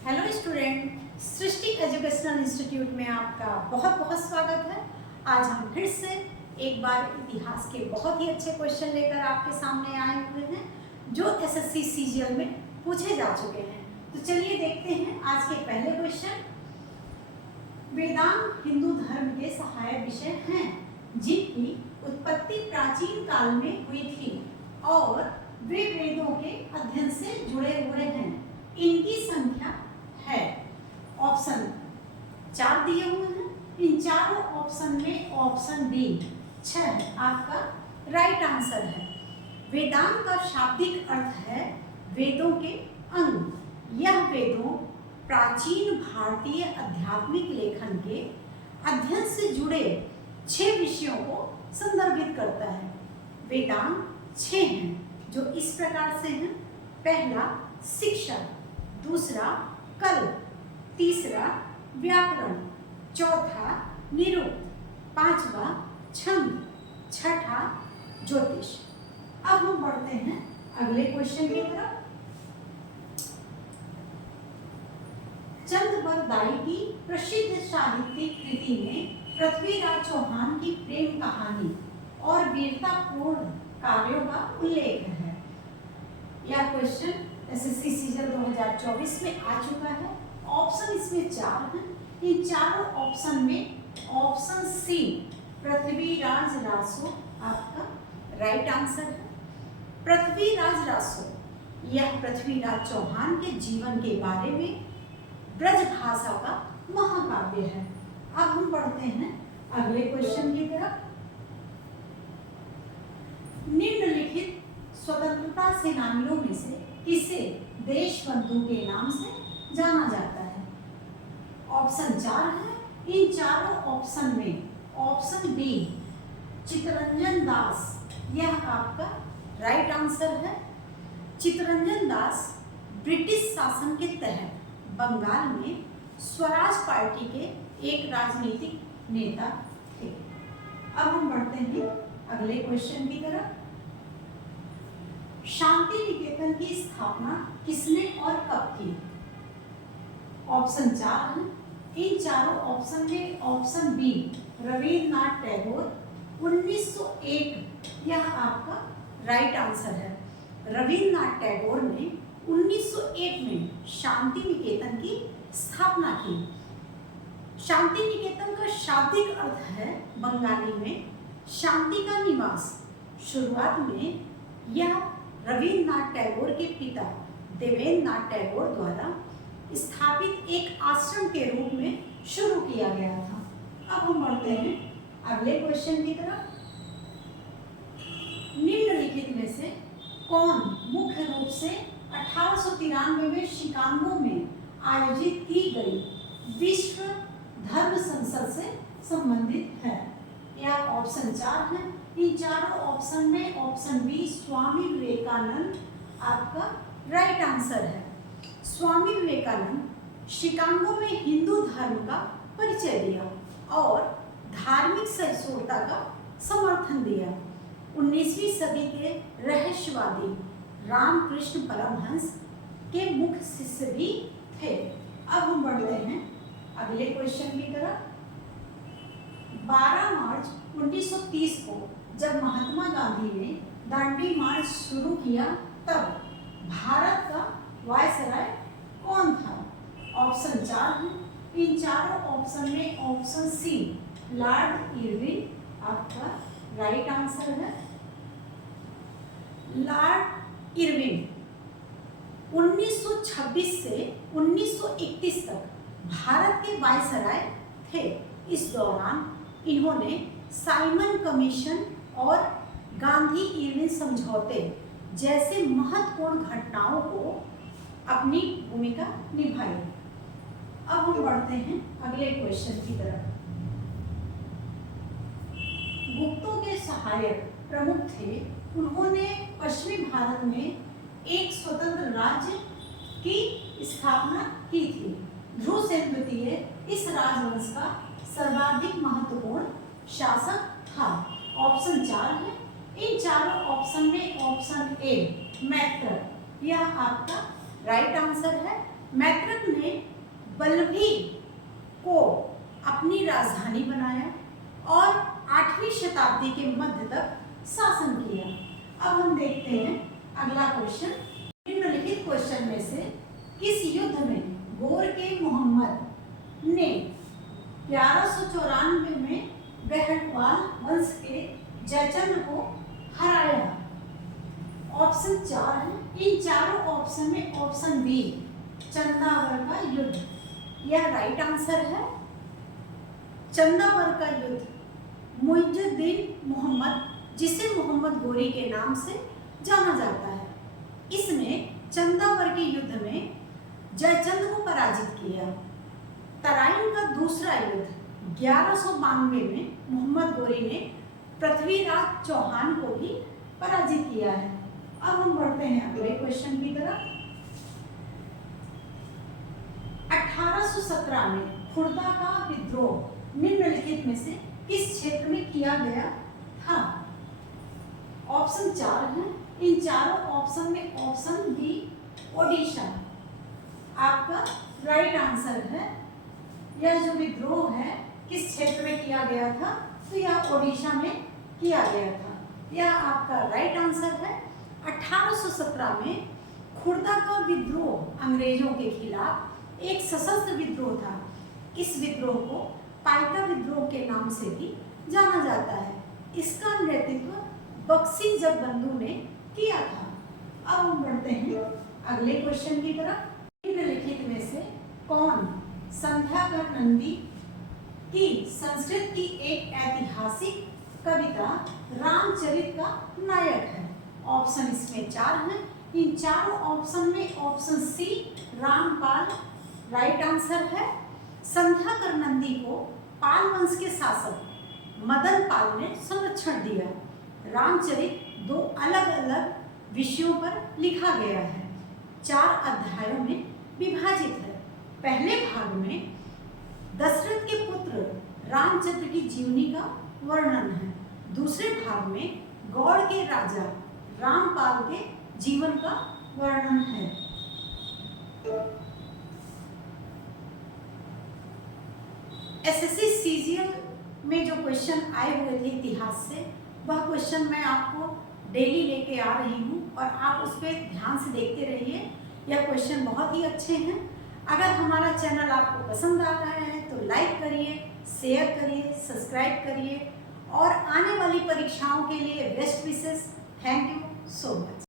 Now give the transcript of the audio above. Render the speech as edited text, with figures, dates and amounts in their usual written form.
Hello student, सृष्टि educational institute में आपका बहुत बहुत स्वागत है। आज हम फिर से एक बार इतिहास के बहुत ही अच्छे क्वेश्चन लेकर आपके सामने आए हुए हैं जो एसएससी सीजीएल में पूछे जा चुके हैं। तो चलिए देखते हैं आज के पहले क्वेश्चन। वेदांत हिंदू धर्म के सहायक विषय हैं जिनकी उत्पत्ति प्राचीन काल में हुई थी और वे वेदों के अध्ययन से जुड़े हुए हैं। इनकी संख्या है, ऑप्शन 4 दिए हुए हैं। इन चारों ऑप्शन में ऑप्शन डी 6 आपका राइट आंसर है। वेदांत का शाब्दिक अर्थ है वेदों के अंग। यह वेदों प्राचीन भारतीय आध्यात्मिक लेखन के अध्ययन से जुड़े 6 विषयों को संदर्भित करता है। वेदांत 6 हैं जो इस प्रकार से हैं। पहला शिक्षा, दूसरा कल्प, तीसरा व्याकरण, चौथा निरुक्त, पांचवा छंद, छठा ज्योतिष। अब हम बढ़ते हैं अगले क्वेश्चन की तरफ। चंद बरदाई की प्रसिद्ध साहित्यिक कृति में पृथ्वीराज चौहान की प्रेम कहानी और वीरतापूर्ण कार्यों का उल्लेख है। यह क्वेश्चन एसएससी सीजीएल 2024 में आ चुका है। ऑप्शन इसमें 4 हैं। इन चारों ऑप्शन में ऑप्शन सी पृथ्वीराज रासो आपका राइट आंसर है। पृथ्वीराज रासो यह पृथ्वीराज चौहान के जीवन के बारे में ब्रज भाषा का महाकाव्य है। अब हम बढ़ते हैं अगले क्वेश्चन की तरफ। निम्नलिखित स्वतंत्रता सेनानियों में से किसे देशबंधु के नाम से जाना जाता है? ऑप्शन 4 है। इन चारों ऑप्शन में ऑप्शन बी चित्तरंजन दास यह आपका राइट आंसर है। चित्तरंजन दास ब्रिटिश शासन के तहत बंगाल में स्वराज पार्टी के एक राजनीतिक नेता थे। अब हम बढ़ते हैं अगले क्वेश्चन की तरफ। शांति निकेतन की स्थापना किसने और कब की? ऑप्शन 4 है। इन चारों ऑप्शन में ऑप्शन बी रविन्द्रनाथ टैगोर 1901 यह आपका राइट आंसर है। रविन्द्रनाथ टैगोर ने 1901 में शांति निकेतन की स्थापना की। शांति निकेतन का शाब्दिक अर्थ है बंगाली में शांति का निवास। शुरुआत में यह रविन्द्रनाथ टैगोर के पिता देवेंद्रनाथ टैगोर द्वारा स्थापित एक आश्रम के रूप में शुरू किया गया था। अब हम बढ़ते हैं अगले क्वेश्चन की तरफ। निम्नलिखित में से कौन मुख्य रूप से 1893 में शिकागो में आयोजित की गई विश्व धर्म संसद से संबंधित है? यह ऑप्शन 4 है। इन चारों ऑप्शन में ऑप्शन बी स्वामी विवेकानंद आपका राइट आंसर है। स्वामी विवेकानंद शिकागो में हिंदू धर्म का परिचय दिया और धार्मिक सहिष्णुता का समर्थन दिया। 19वीं सदी के रहस्यवादी रामकृष्ण परमहंस के मुख्य शिष्य भी थे। अब हम बढ़ते हैं अगले क्वेश्चन की तरफ। 12 मार्च 1930 को जब महात्मा गांधी ने दांडी मार्च शुरू किया तब भारत का वायसराय कौन था? ऑप्शन 4 है। इन चारों ऑप्शन में ऑप्शन सी लॉर्ड इरविन आपका राइट आंसर है। लॉर्ड इरविन 1926 से 1931 तक भारत के वायसराय थे। इस दौरान इन्होंने साइमन कमीशन और गांधी इरविन समझौते जैसे महत्वपूर्ण घटनाओं को अपनी भूमिका निभाई। अब हम बढ़ते हैं अगले क्वेश्चन की तरफ। गुप्तों के सहायक प्रमुख थे। उन्होंने पश्चिमी भारत में एक स्वतंत्र राज्य की स्थापना की थी। ध्रुवसेन द्वितीय इस राजवंश का सर्वाधिक महत्वपूर्ण शासक था। ऑप्शन 4 है। इन चारों ऑप्शन में ऑप्शन ए मैत्रक यह आपका राइट आंसर है। मैत्रक ने बल्लभी को अपनी राजधानी बनाया और 8वीं शताब्दी के मध्य तक शासन किया। अब हम देखते हैं अगला क्वेश्चन। निम्नलिखित क्वेश्चन में से किस युद्ध में गोर के मोहम्मद ने 1194 में बेहटवाल वंश के जयचंद को हराया? ऑप्शन 4 है। इन चारों ऑप्शन में ऑप्शन बी चंदावर का युद्ध यह राइट आंसर है। चंदावर का युद्ध मुइजुद्दीन मोहम्मद, जिसे मोहम्मद गोरी के नाम से जाना जाता है, इसमें चंदावर के युद्ध में जयचंद को पराजित किया। तराइन का दूसरा युद्ध 1192 में मोहम्मद गोरी ने पृथ्वीराज चौहान को भी पराजित किया है। अब हम बढ़ते हैं अगले क्वेश्चन की तरफ। 1817 में खुर्दा का विद्रोह निम्नलिखित में से किस क्षेत्र में किया गया था? ऑप्शन 4 है। इन चारों ऑप्शन में ऑप्शन बी ओडिशा आपका राइट आंसर है। यह जो विद्रोह है किस क्षेत्र में किया गया था? तो यह ओडिशा में किया गया था। यह आपका राइट आंसर है। 1817 में खुर्दा का विद्रोह अंग्रेजों के खिलाफ एक सशस्त्र विद्रोह था। इस विद्रोह को पाइका विद्रोह के नाम से भी जाना जाता है। इसका नेतृत्व बख्शी जगबंधु ने किया था। अब हम बढ़ते हैं अगले क्वेश्चन की तरफ। निम्नलिखित में से कौन संध्याकर नंदी की संस्कृत की एक ऐतिहासिक कविता रामचरित का नायक है? ऑप्शन इसमें 4 हैं। इन चारों ऑप्शन में option C Rampal right answer है। संध्याकर नंदी को पाल वंश के शासक मदन पाल ने संरक्षण दिया। रामचरित 2 अलग अलग विषयों पर लिखा गया है, 4 अध्यायों में विभाजित है। पहले भाग में दशरथ के पुत्र रामचंद्र की जीवनी का वर्णन है। दूसरे भाग में गौड़ के राजा रामपाल के जीवन का वर्णन है। एसएससी सीजीएल में जो क्वेश्चन आए हुए थे इतिहास से, वह क्वेश्चन मैं आपको डेली लेके आ रही हूँ और आप उस पर ध्यान से देखते रहिए। यह क्वेश्चन बहुत ही अच्छे हैं। अगर हमारा चैनल आपको पसंद आ रहा है तो लाइक करिए, शेयर करिए, सब्सक्राइब करिए और आने वाली परीक्षाओं के लिए best wishes. Thank you so much.